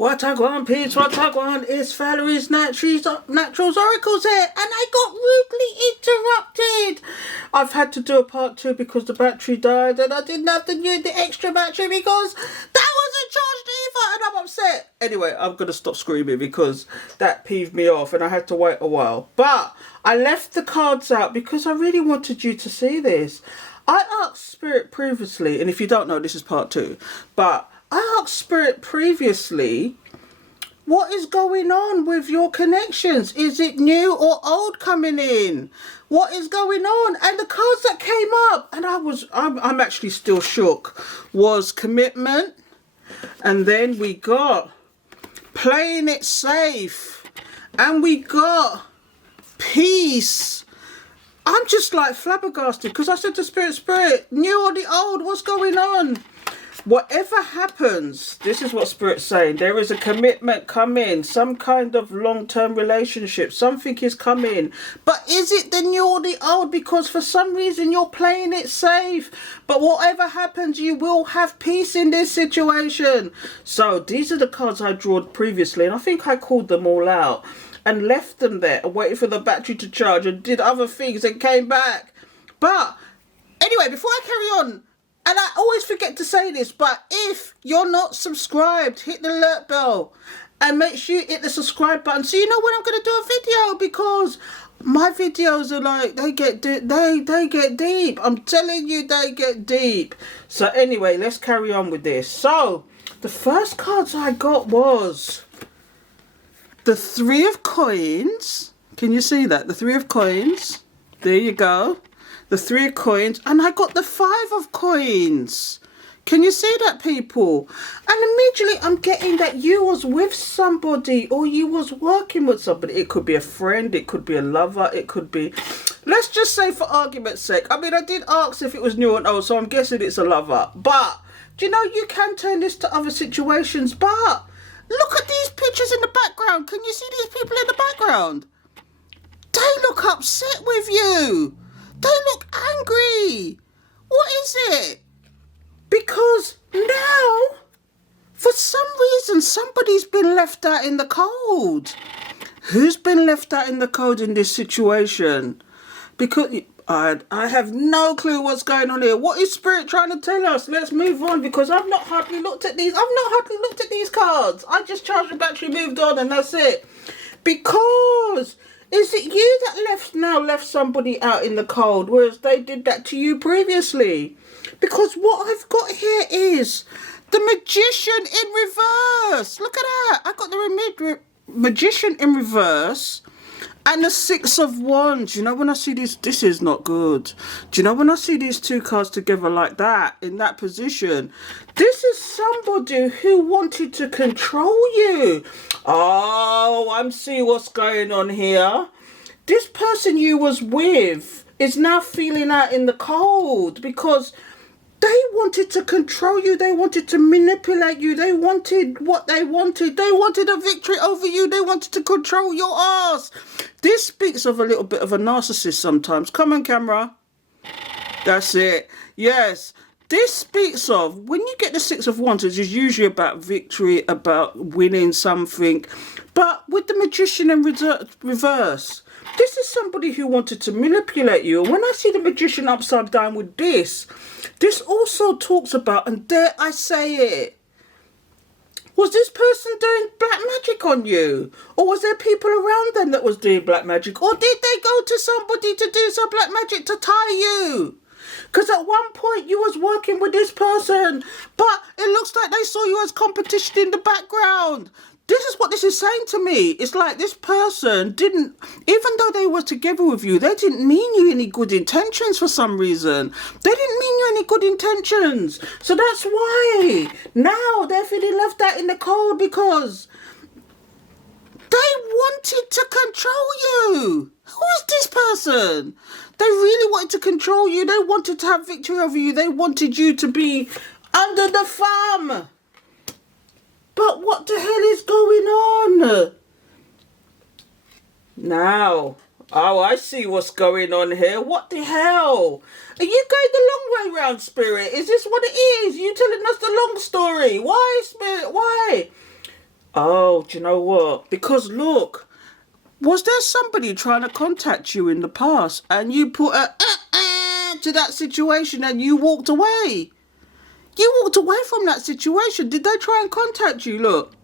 What I want, peeps, what I want is Valerie's Naturals Oracles here, and I got rudely interrupted. I've had to do a part 2 because the battery died, and I didn't have to use the extra battery because that wasn't charged either, and I'm upset. Anyway, I'm going to stop screaming because that peeved me off, and I had to wait a while. But I left the cards out because I really wanted you to see this. I asked Spirit previously, and if you don't know, this is part 2, but I asked Spirit previously, what is going on with your connections? Is it new or old coming in? What is going on? And the cards that came up, and I'm actually still shook, was commitment, and then we got playing it safe, and we got peace. I'm just like flabbergasted because I said to Spirit, new or the old, what's going on? Whatever happens, this is what Spirit's saying. There is a commitment coming, some kind of long-term relationship. Something is coming. But is it the new or the old? Because for some reason you're playing it safe. But whatever happens, you will have peace in this situation. So these are the cards I drew previously, and I think I called them all out and left them there and waited for the battery to charge and did other things and came back. But anyway, before I carry on, and I always forget to say this, but if you're not subscribed, hit the alert bell and make sure you hit the subscribe button so you know when I'm going to do a video, because my videos are like, they get deep. I'm telling you, they get deep. So anyway, let's carry on with this. So the first cards I got was the 3 of coins. Can you see that? The 3 of coins. There you go. The 3 of coins, and I got the 5 of coins. Can you see that, people? And immediately I'm getting that you was with somebody or you was working with somebody. It could be a friend, it could be a lover, it could be, let's just say for argument's sake. I mean, I did ask if it was new and old, so I'm guessing it's a lover. But, do you know, you can turn this to other situations. But look at these pictures in the background. Can you see these people in the background? They look upset with you. They look angry. What is it? Because now, for some reason, somebody's been left out in the cold. Who's been left out in the cold in this situation? Because I have no clue what's going on here. What is Spirit trying to tell us? Let's move on, because I've not hardly looked at these. I've not hardly looked at these cards. I just charged the battery, moved on, and that's it. Because is it you that left somebody out in the cold, whereas they did that to you previously? Because what I've got here is the Magician in reverse. Look at that. I got the Magician in reverse and the 6 of Wands. You know, when I see this is not good. Do you know, when I see these 2 cards together like that, in that position, this is somebody who wanted to control you. Oh, I'm seeing what's going on here. This person you was with is now feeling out in the cold because they wanted to control you. They wanted to manipulate you. They wanted what they wanted. They wanted a victory over you. They wanted to control your ass. This speaks of a little bit of a narcissist sometimes. Come on, camera. That's it. Yes. This speaks of, when you get the 6 of Wands, it's usually about victory, about winning something. But with the Magician in reverse, this is somebody who wanted to manipulate you. And when I see the Magician upside down with this also talks about, and dare I say it, was this person doing black magic on you? Or was there people around them that was doing black magic? Or did they go to somebody to do some black magic to tie you? Because at one point you was working with this person, but it looks like they saw you as competition in the background. This is what this is saying to me. It's like this person didn't, even though they were together with you, they didn't mean you any good intentions for some reason. They didn't mean you any good intentions. So that's why now they're feeling left out in the cold, because they wanted to control you. Who is this person? They really wanted to control you. They wanted to have victory over you. They wanted you to be under the thumb. But what the hell is going on? Now, oh, I see what's going on here. What the hell? Are you going the long way round, Spirit? Is this what it is? You telling us the long story? Why, Spirit? Why? Oh, do you know what? Because look, was there somebody trying to contact you in the past and you put a to that situation and you walked away? You walked away from that situation. Did they try and contact you? Look,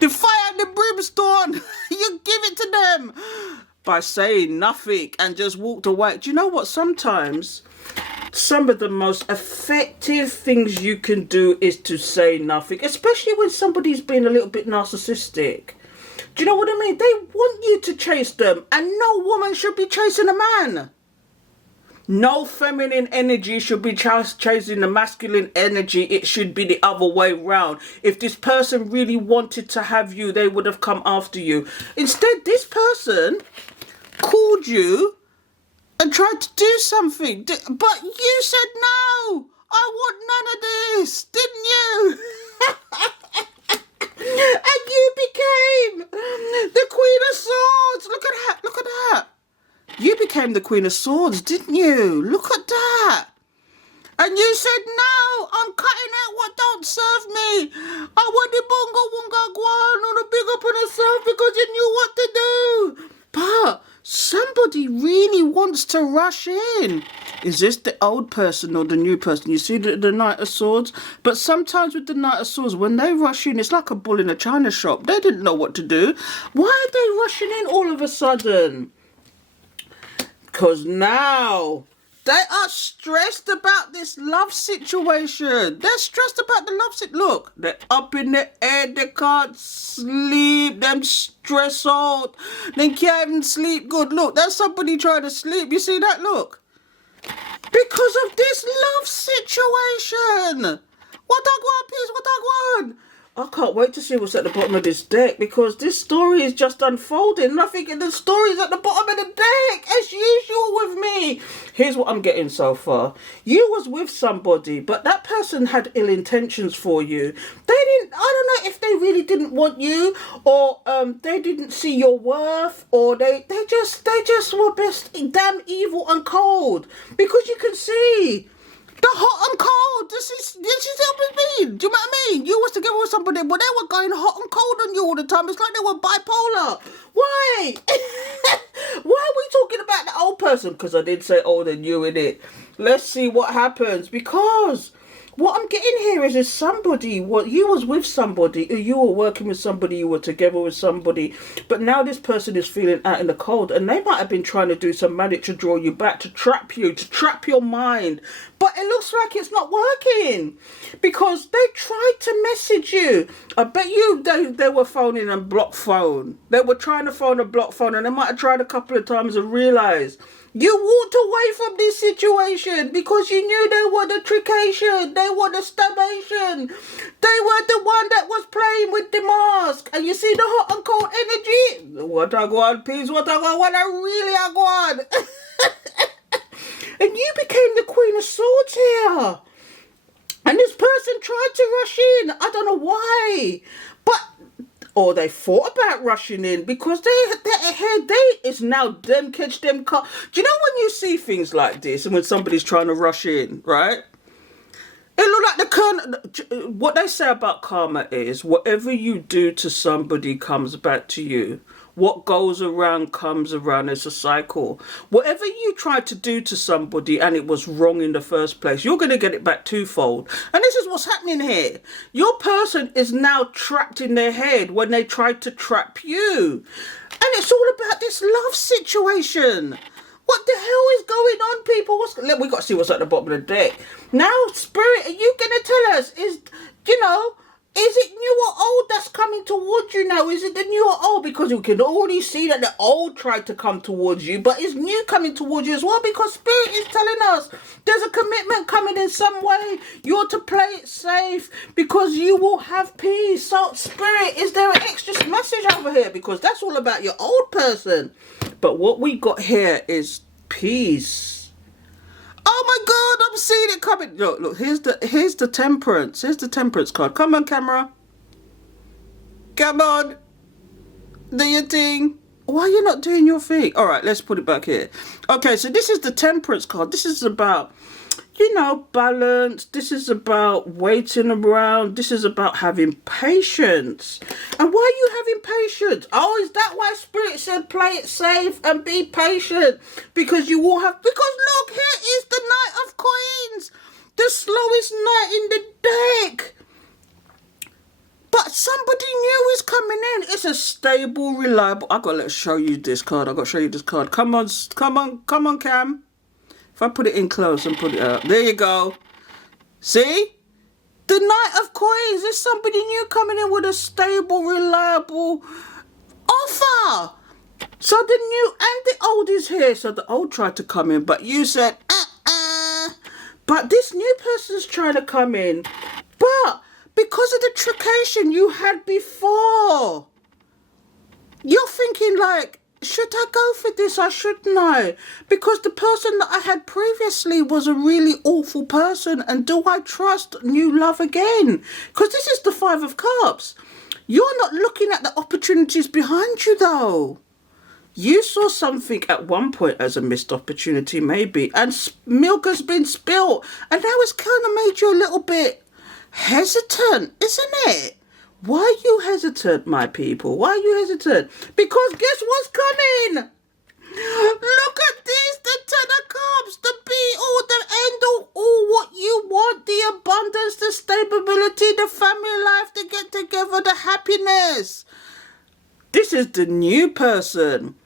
the fire and the brimstone, you give it to them by saying nothing and just walked away. Do you know what? Sometimes some of the most effective things you can do is to say nothing, especially when somebody's been a little bit narcissistic. Do you know what I mean? They want you to chase them, and no woman should be chasing a man. No feminine energy should be chasing the masculine energy. It should be the other way round. If this person really wanted to have you, they would have come after you. Instead, this person called you and tried to do something. But you said, no, I want none of this, didn't you? And you became the Queen of Swords. Look at that, look at that. You became the Queen of Swords, didn't you? Look at that. And you said, no, I'm cutting out what don't serve me. I want the bongo wonga gwan on a big up on herself because you knew what to do. But somebody really wants to rush in. Is this the old person or the new person? You see the Knight of Swords? But sometimes with the Knight of Swords, when they rush in, it's like a bull in a china shop. They didn't know what to do. Why are they rushing in all of a sudden? Because now they are stressed about this love situation. They're stressed about the love situation. Look, they're up in the air. They can't sleep. Them stress out. They can't even sleep good. Look, there's somebody trying to sleep. You see that? Look. Because of this love situation. What I want, please, what I want. I can't wait to see what's at the bottom of this deck, because this story is just unfolding and I think the story's at the bottom of the deck as usual with me. Here's what I'm getting so far. You was with somebody, but that person had ill intentions for you. I don't know if they really didn't want you, or they didn't see your worth, or they just were best damn evil and cold, because you can see the hot and cold. This is helping me. Do you know what I mean? You was together with somebody, but they were going hot and cold on you all the time. It's like they were bipolar. Why? Why are we talking about the old person? Because I did say older than you in it. Let's see what happens. Because what I'm getting here is somebody, what you was with somebody, or you were working with somebody, you were together with somebody, but now this person is feeling out in the cold, and they might have been trying to do some magic to draw you back, to trap your mind, but it looks like it's not working, because they tried to message you. I bet you they were phoning and block phone. They were trying to phone a block phone, and they might have tried a couple of times and realised. You walked away from this situation because you knew they were the trickation, they were the stabbation, they were the one that was playing with the mask. And you see the hot and cold energy? What I want, peace, what I want, what I really want. And you became the Queen of Swords here. And this person tried to rush in. I don't know why. But or they thought about rushing in, because it's now them catch them car. Do you know when you see things like this and when somebody's trying to rush in, right? It look like what they say about karma is whatever you do to somebody comes back to you. What goes around comes around. It's a cycle. Whatever you tried to do to somebody and it was wrong in the first place, you're going to get it back twofold. And this is what's happening here. Your person is now trapped in their head when they tried to trap you. And it's all about this love situation. What the hell is going on, people? We got to see what's at the bottom of the deck. Now, Spirit, are you going to tell us, is it new or old that's coming towards you now? Is it the new or old? Because you can already see that the old tried to come towards you, but it's new coming towards you as well, because Spirit is telling us there's a commitment coming in some way. You're to play it safe because you will have peace. So, Spirit, is there an extra message over here? Because that's all about your old person. But what we got here is peace. Oh my God, I'm seeing it coming. Look, here's the temperance. Here's the temperance card. Come on, camera. Come on. Do your thing. Why are you not doing your thing? All right, let's put it back here. Okay, so this is the temperance card. This is about balance. This is about waiting around. This is about having patience. And why are you having patience? Oh, is that why Spirit said play it safe and be patient? Because you will have, because look, here is the Knight of Coins. The slowest knight in the deck. But somebody new is coming in. It's a stable, reliable. Let's show you this card. Come on, Cam. If I put it in close and put it out. There you go. See? The Knight of Coins is somebody new coming in with a stable, reliable offer. So the new and the old is here. So the old tried to come in, but you said, But this new person's trying to come in. But because of the trickeration you had before, you're thinking like, should I go for this? I shouldn't I? Because the person that I had previously was a really awful person. And do I trust new love again? Because this is the Five of Cups. You're not looking at the opportunities behind you though. You saw something at one point as a missed opportunity maybe. And milk has been spilled. And now it's kind of made you a little bit hesitant, isn't it? Why are you hesitant, my people? Why are you hesitant? Because guess what's coming? Look at this, the Ten of Cups, the be-all, the end-all, all what you want, the abundance, the stability, the family life, the get-together, the happiness. This is the new person.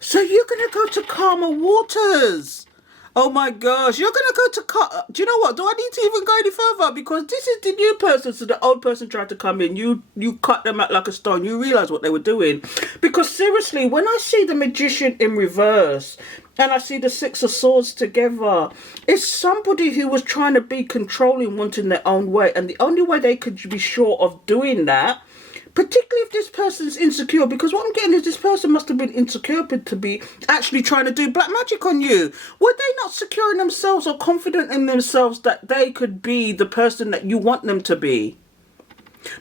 So you're going to go to calmer waters. Oh my gosh, you're going to go to... Do you know what? Do I need to even go any further? Because this is the new person. So the old person tried to come in. You cut them out like a stone. You realise what they were doing. Because seriously, when I see the Magician in reverse and I see the Six of Swords together, it's somebody who was trying to be controlling, wanting their own way. And the only way they could be sure of doing that, particularly if this person's insecure, because what I'm getting is this person must have been insecure to be actually trying to do black magic on you. Were they not secure in themselves or confident in themselves that they could be the person that you want them to be?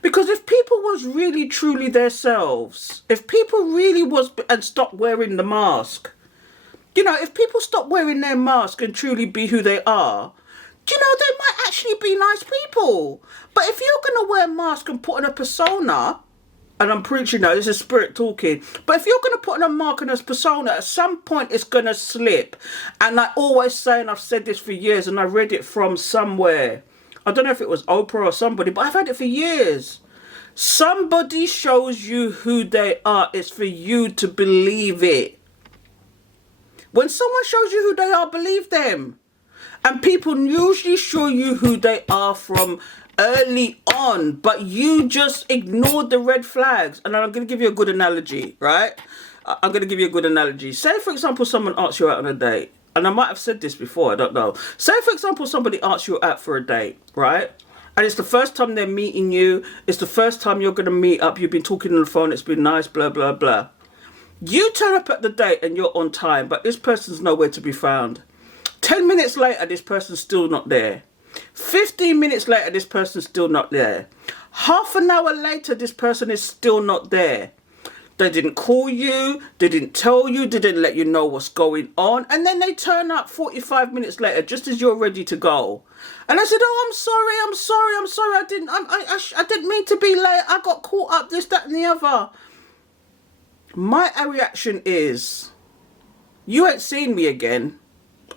Because if people was really truly their selves, if people really was and stopped wearing the mask, if people stop wearing their mask and truly be who they are, they might actually be nice people. But if you're going to wear a mask and put on a persona, and I'm preaching now, this is Spirit talking, but if you're going to put on a mark and a persona, at some point it's going to slip. And I always say, and I've said this for years, and I read it from somewhere, I don't know if it was Oprah or somebody, but I've had it for years. Somebody shows you who they are, it's for you to believe it. When someone shows you who they are, believe them. And people usually show you who they are from early on, but you just ignored the red flags. And I'm going to give you a good analogy, right? I'm going to give you a good analogy. Say, for example, someone asks you out on a date. And I might have said this before, I don't know. Say, for example, somebody asks you out for a date, right? And it's the first time they're meeting you. It's the first time you're going to meet up. You've been talking on the phone. It's been nice, blah, blah, blah. You turn up at the date and you're on time, but this person's nowhere to be found. 10 minutes later, this person's still not there. 15 minutes later, this person's still not there. Half an hour later, this person is still not there. They didn't call you, they didn't tell you, they didn't let you know what's going on. And then they turn up 45 minutes later, just as you're ready to go. And I said, oh, I'm sorry. I didn't mean to be late. I got caught up, this, that, and the other. My reaction is, you ain't seen me again.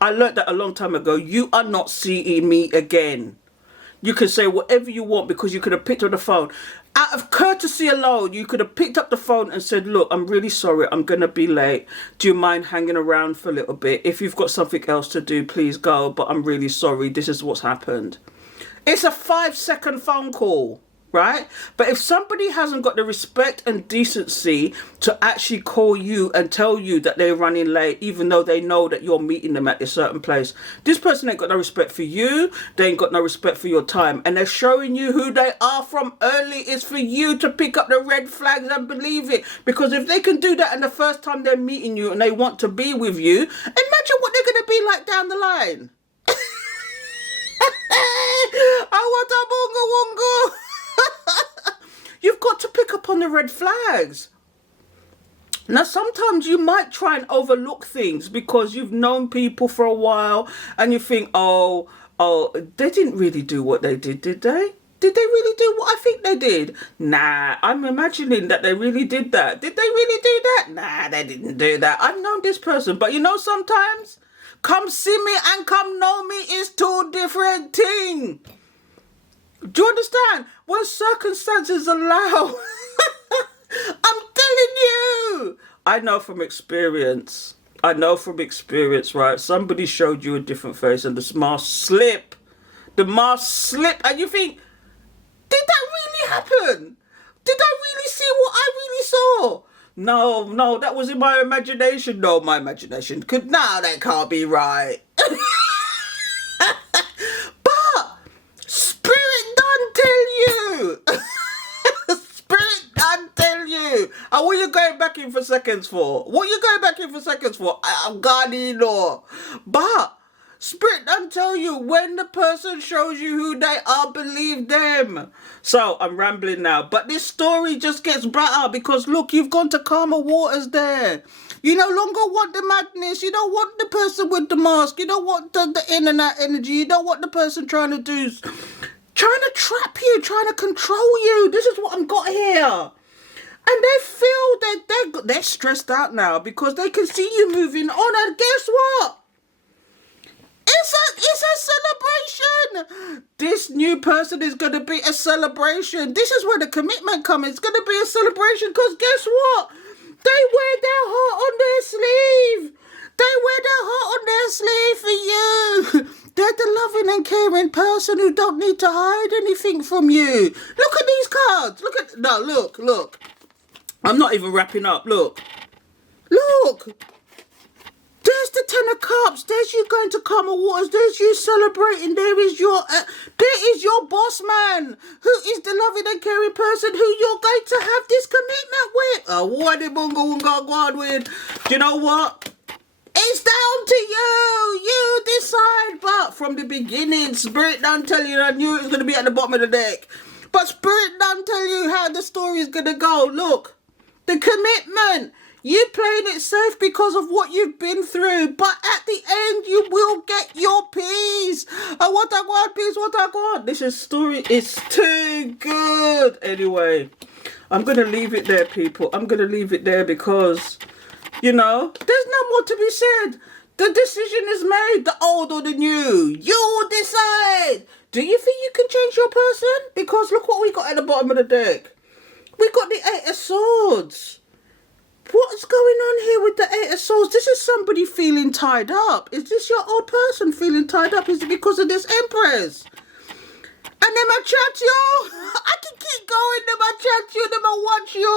I learned that a long time ago. You are not seeing me again. You can say whatever you want because you could have picked up the phone. Out of courtesy alone, you could have picked up the phone and said, look, I'm really sorry. I'm going to be late. Do you mind hanging around for a little bit? If you've got something else to do, please go. But I'm really sorry. This is what's happened. It's a 5-second phone call. Right? But if somebody hasn't got the respect and decency to actually call you and tell you that they're running late, even though they know that you're meeting them at a certain place, this person ain't got no respect for you. They ain't got no respect for your time. And they're showing you who they are from early. It's for you to pick up the red flags and believe it. Because if they can do that and the first time they're meeting you and they want to be with you, imagine what they're going to be like down the line. I want a bongo wongo. You've got to pick up on the red flags. Now, sometimes you might try and overlook things because you've known people for a while and you think, oh, they didn't really do what they did they? Did they really do what I think they did? Nah, I'm imagining that they really did that. Did they really do that? Nah, they didn't do that. I've known this person. But you know, sometimes come see me and come know me is two different things. Do you understand? When circumstances allow, I'm telling you. I know from experience. Right? Somebody showed you a different face and the mask slip. The mask slip and you think, did that really happen? Did I really see what I really saw? No, that was in my imagination. No, my imagination could. No, that can't be right. But spirit done tell you. Spirit done tell you. And what are you going back in for seconds for? I'm God law. But spirit don't tell you when the person shows you who they are, believe them. So I'm rambling now, but this story just gets better because look, you've gone to calmer waters there. You no longer want the madness. You don't want the person with the mask. You don't want the internet energy. You don't want the person trying to trap you, trying to control you. This is what I've got here. And they feel that they're stressed out now because they can see you moving on. And guess what? It's a celebration. This new person is going to be a celebration. This is where the commitment comes. It's going to be a celebration because guess what? They wear their heart on their sleeve. For you. They're the loving and caring person who don't need to hide anything from you. Look at these cards. Look. I'm not even wrapping up. Look. There's the Ten of Cups. There's you going to calmer waters. There's you celebrating. There is your boss man, who is the loving and caring person who you're going to have this commitment with. What the bungo go on with? Do you know what? It's down to you. You decide. But from the beginning, Spirit don't tell you. I knew it was going to be at the bottom of the deck. But Spirit don't tell you how the story is going to go. Look, the commitment. You played it safe because of what you've been through. But at the end, you will get your peace. What I want. This story is too good. Anyway, I'm going to leave it there, people. I'm going to leave it there because, there's no more to be said. The decision is made, the old or the new. You decide. Do you think you can change your person? Because look what we got at the bottom of the deck. We got the Eight of Swords. What's going on here with the Eight of Swords? This is somebody feeling tied up. Is this your old person feeling tied up? Is it because of this Empress? And them I chat you. I can keep going. Them I chat you. Them I watch you.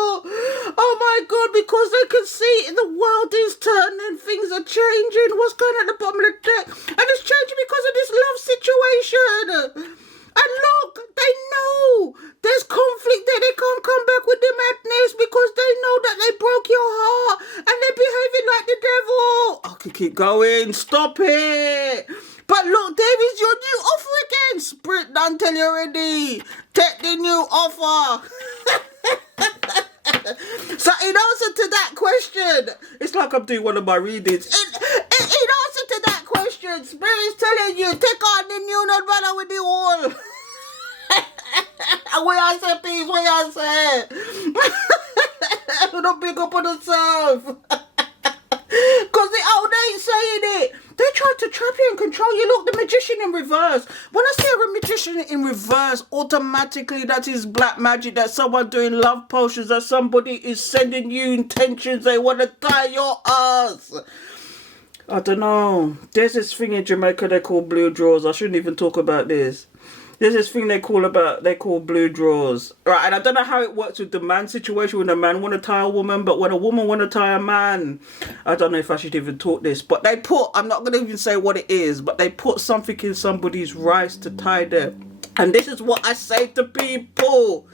Oh my God, because they can see the world is turning. Things are changing. What's going on at the bottom of the deck? And it's changing because of this love situation. And look, they know there's conflict there. They can't come back with the madness because they know that they broke your heart and they're behaving like the devil. I can keep going. Stop it. But look, there is your new offer again. Spirit done tell you already. Take the new offer. So in answer to that question, it's like I'm doing one of my readings. In answer to that question, Spirit is telling you, take on the new, not bother with the old. What I say, peace, what I say. Don't pick up on yourself. Because the old ain't saying it. They try to trap you and control you. Look, the magician in reverse. When I say a magician in reverse, automatically that is black magic. That's someone doing love potions. That somebody is sending you intentions. They want to tie your ass. I don't know. There's this thing in Jamaica they call blue drawers. I shouldn't even talk about this. There's this thing they call blue drawers. Right, and I don't know how it works with the man situation when a man want to tie a woman, but when a woman want to tie a man, I don't know if I should even talk this, but I'm not going to even say what it is, but they put something in somebody's rice to tie them. And this is what I say to people.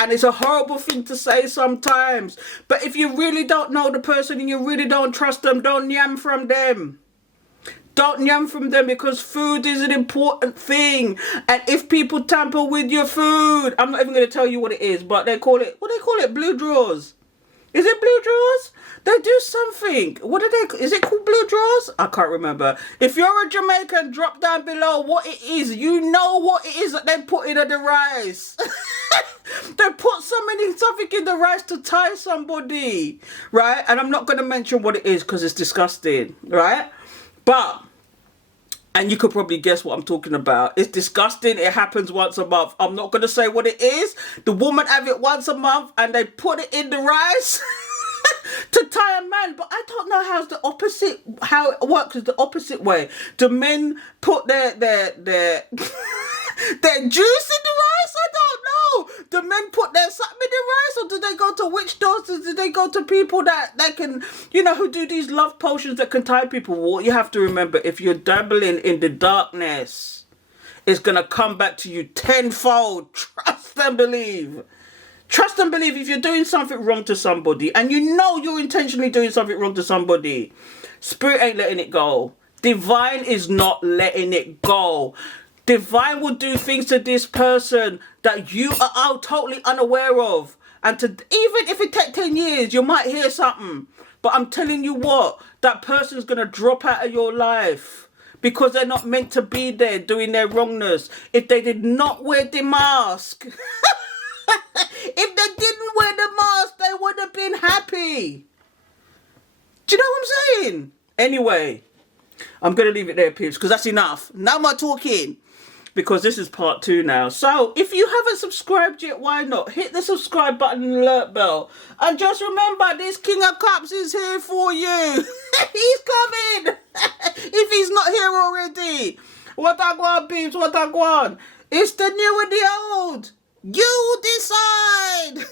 And it's a horrible thing to say sometimes. But if you really don't know the person and you really don't trust them, don't yam from them. Don't yam from them because food is an important thing. And if people tamper with your food, I'm not even going to tell you what it is, but they call it, blue drawers. Is it blue drawers? They do something. What are they? Is it called blue drawers? I can't remember. If you're a Jamaican, drop down below what it is. You know what it is that they put in the rice. They put something in the rice to tie somebody, right? And I'm not going to mention what it is because it's disgusting, right? But, and you could probably guess what I'm talking about. It's disgusting. It happens once a month. I'm not going to say what it is. The woman have it once a month and they put it in the rice to tie a man. But I don't know how it works is the opposite way. Do men put their their juice in the rice? I don't know. Do men put their something in the rice, or do they go to witch doctors? Do they go to people that can, who do these love potions that can tie people? What you have to remember, if you're dabbling in the darkness, it's going to come back to you tenfold. Trust and believe. Trust and believe. If you're doing something wrong to somebody, and you know you're intentionally doing something wrong to somebody, Spirit ain't letting it go. Divine is not letting it go. Divine will do things to this person that you are totally unaware of. And even if it takes 10 years, you might hear something. But I'm telling you what, that person's going to drop out of your life because they're not meant to be there doing their wrongness. If they did not wear the mask, if they didn't wear the mask, they would have been happy. Do you know what I'm saying? Anyway, I'm going to leave it there, peeps, because that's enough. No more talking. Because this is part 2 now. So, if you haven't subscribed yet, why not? Hit the subscribe button and alert bell. And just remember, this King of Cups is here for you. He's coming. If he's not here already. What I want, peeps, what I want. It's the new and the old. You decide.